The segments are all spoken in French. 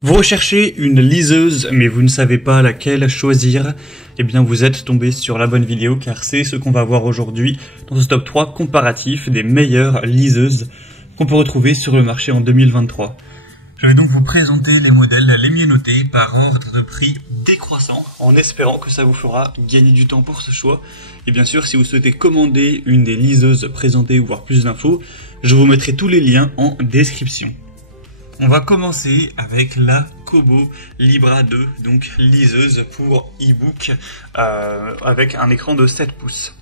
Vous recherchez une liseuse, mais vous ne savez pas laquelle choisir, eh bien vous êtes tombé sur la bonne vidéo car c'est ce qu'on va voir aujourd'hui dans ce top 3 comparatif des meilleures liseuses qu'on peut retrouver sur le marché en 2023. Je vais donc vous présenter les modèles les mieux notés par ordre de prix décroissant, en espérant que ça vous fera gagner du temps pour ce choix. Et bien sûr, si vous souhaitez commander une des liseuses présentées ou voir plus d'infos, je vous mettrai tous les liens en description. On va commencer avec la Kobo Libra 2, donc liseuse pour e-book avec un écran de 7 pouces.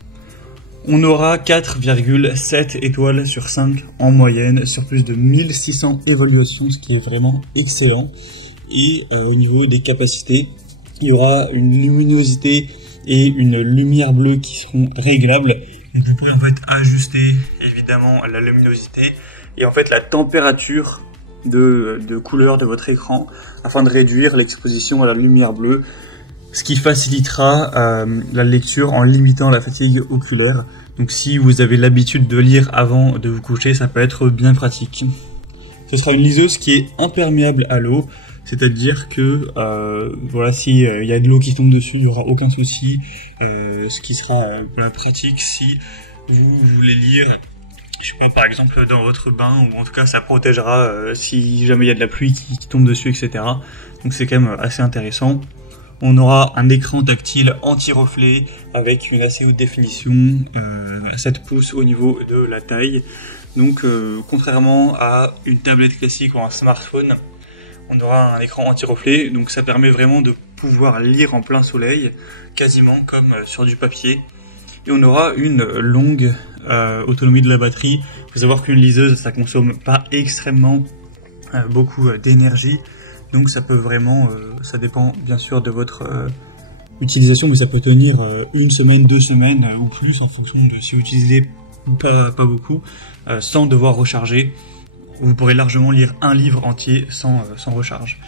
On aura 4,7 étoiles sur 5 en moyenne sur plus de 1600 évaluations, ce qui est vraiment excellent. Et au niveau des capacités, il y aura une luminosité et une lumière bleue qui seront réglables. Donc vous pourrez en fait ajuster évidemment la luminosité et en fait la température de couleur de votre écran afin de réduire l'exposition à la lumière bleue, ce qui facilitera la lecture en limitant la fatigue oculaire. Donc si vous avez l'habitude de lire avant de vous coucher, ça peut être bien pratique. Ce sera une liseuse qui est imperméable à l'eau, c'est-à-dire que voilà, si y a de l'eau qui tombe dessus, il n'y aura aucun souci, ce qui sera pratique si vous voulez lire, je sais pas, par exemple dans votre bain, ou en tout cas ça protégera si jamais il y a de la pluie qui tombe dessus, etc. Donc c'est quand même assez intéressant. On aura un écran tactile anti-reflet avec une assez haute définition, 7 pouces au niveau de la taille. Donc contrairement à une tablette classique ou un smartphone, on aura un écran anti-reflet, donc ça permet vraiment de pouvoir lire en plein soleil, quasiment comme sur du papier. Et on aura une longue autonomie de la batterie. Il faut savoir qu'une liseuse, ça consomme pas extrêmement beaucoup d'énergie. Donc ça peut vraiment, ça dépend bien sûr de votre utilisation, mais ça peut tenir une semaine, 2 semaines ou plus en fonction de si vous utilisez pas beaucoup, sans devoir recharger. Vous pourrez largement lire un livre entier sans recharge.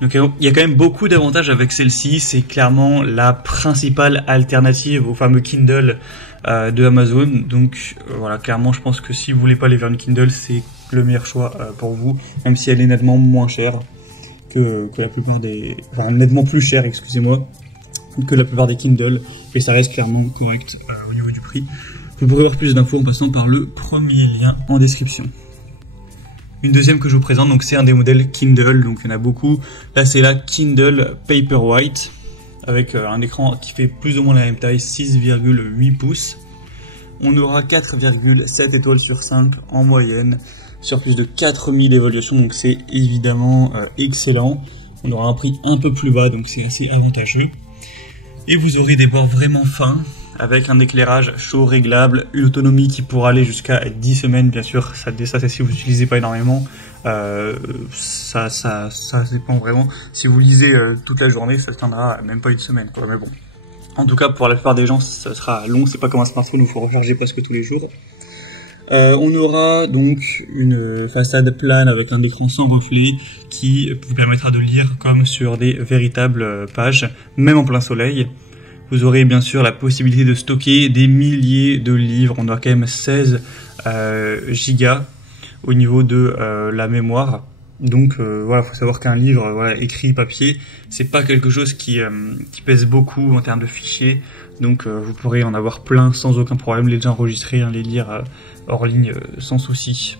Donc il y a quand même beaucoup d'avantages avec celle-ci, c'est clairement la principale alternative au fameux Kindle de Amazon. Donc voilà, clairement je pense que si vous voulez pas aller vers une Kindle, c'est le meilleur choix pour vous, même si elle est nettement moins chère que la plupart des... Enfin nettement plus chère, excusez-moi, que la plupart des Kindle, et ça reste clairement correct au niveau du prix. Vous pourrez voir plus d'infos en passant par le premier lien en description. Une deuxième que je vous présente, donc c'est un des modèles Kindle, donc il y en a beaucoup. Là c'est la Kindle Paperwhite, avec un écran qui fait plus ou moins la même taille, 6,8 pouces. On aura 4,7 étoiles sur 5 en moyenne, sur plus de 4000 évaluations, donc c'est évidemment excellent. On aura un prix un peu plus bas, donc c'est assez avantageux. Et vous aurez des bords vraiment fins, avec un éclairage chaud réglable, une autonomie qui pourra aller jusqu'à 10 semaines, bien sûr, ça c'est si vous n'utilisez pas énormément, ça dépend vraiment. Si vous lisez toute la journée, ça tiendra même pas une semaine, quoi, mais bon. En tout cas, pour la plupart des gens, ça sera long, c'est pas comme un smartphone où il faut recharger presque tous les jours. On aura donc une façade plane avec un écran sans reflet qui vous permettra de lire comme sur des véritables pages, même en plein soleil. Vous aurez bien sûr la possibilité de stocker des milliers de livres. On aura quand même 16 gigas au niveau de la mémoire. Donc voilà, faut savoir qu'un livre écrit papier, c'est pas quelque chose qui pèse beaucoup en termes de fichiers. Donc vous pourrez en avoir plein sans aucun problème, les enregistrer, les lire hors ligne sans souci.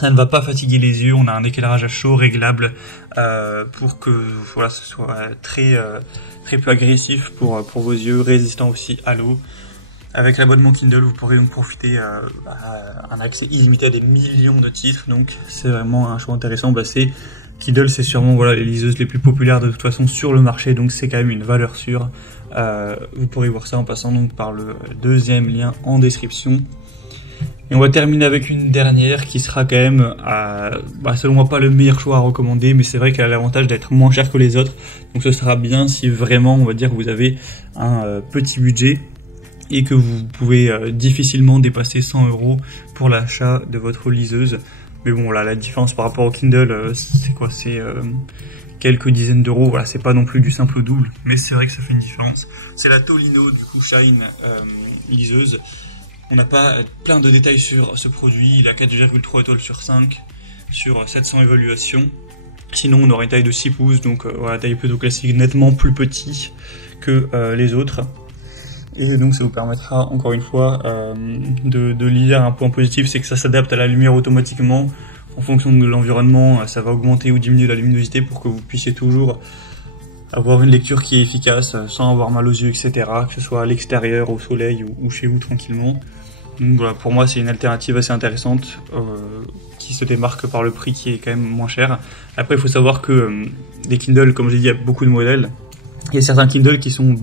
Ça ne va pas fatiguer les yeux. On a un éclairage à chaud réglable pour que voilà, ce soit très peu agressif pour vos yeux, résistant aussi à l'eau. Avec l'abonnement Kindle, vous pourrez donc profiter à un accès illimité à des millions de titres. Donc c'est vraiment un choix intéressant. Kindle, c'est sûrement voilà, les liseuses les plus populaires de toute façon sur le marché, donc c'est quand même une valeur sûre. Vous pourrez voir ça en passant donc par le deuxième lien en description. Et on va terminer avec une dernière qui sera quand même, selon moi, pas le meilleur choix à recommander, mais c'est vrai qu'elle a l'avantage d'être moins chère que les autres. Donc ce sera bien si vraiment, on va dire, vous avez un petit budget et que vous pouvez difficilement dépasser 100 € pour l'achat de votre liseuse. Mais bon, là, la différence par rapport au Kindle, c'est quoi? C'est quelques dizaines d'euros. Voilà, c'est pas non plus du simple au double, mais c'est vrai que ça fait une différence. C'est la Tolino, du coup, Shine liseuse. On n'a pas plein de détails sur ce produit, il a 4,3 étoiles sur 5 sur 700 évaluations. Sinon on aura une taille de 6 pouces, donc voilà, taille plutôt classique, nettement plus petit que les autres. Et donc ça vous permettra encore une fois de lire. Un point positif, c'est que ça s'adapte à la lumière automatiquement. En fonction de l'environnement, ça va augmenter ou diminuer la luminosité pour que vous puissiez toujours avoir une lecture qui est efficace sans avoir mal aux yeux, etc. Que ce soit à l'extérieur, au soleil ou chez vous tranquillement. Donc voilà, pour moi c'est une alternative assez intéressante qui se démarque par le prix qui est quand même moins cher. Après il faut savoir que des Kindle, comme j'ai dit, il y a beaucoup de modèles. Il y a certains Kindle qui sont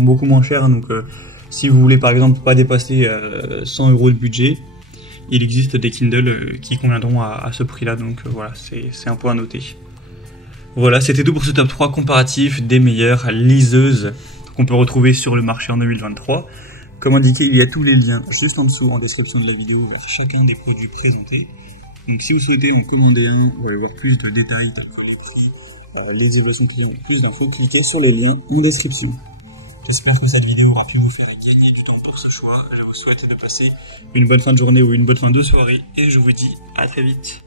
beaucoup moins chers, donc si vous voulez par exemple pas dépasser 100 € de budget, il existe des Kindle qui conviendront à ce prix-là, donc voilà, c'est un point à noter. Voilà, c'était tout pour ce top 3 comparatif des meilleures liseuses qu'on peut retrouver sur le marché en 2023. Comme indiqué, il y a tous les liens juste en dessous en description de la vidéo vers chacun des produits présentés. Donc si vous souhaitez en commander un ou aller voir plus de détails tels que les prix, les évaluations clients, plus d'infos, cliquez sur les liens en description. J'espère que cette vidéo aura pu vous faire gagner du temps pour ce choix. Je vous souhaite de passer une bonne fin de journée ou une bonne fin de soirée et je vous dis à très vite.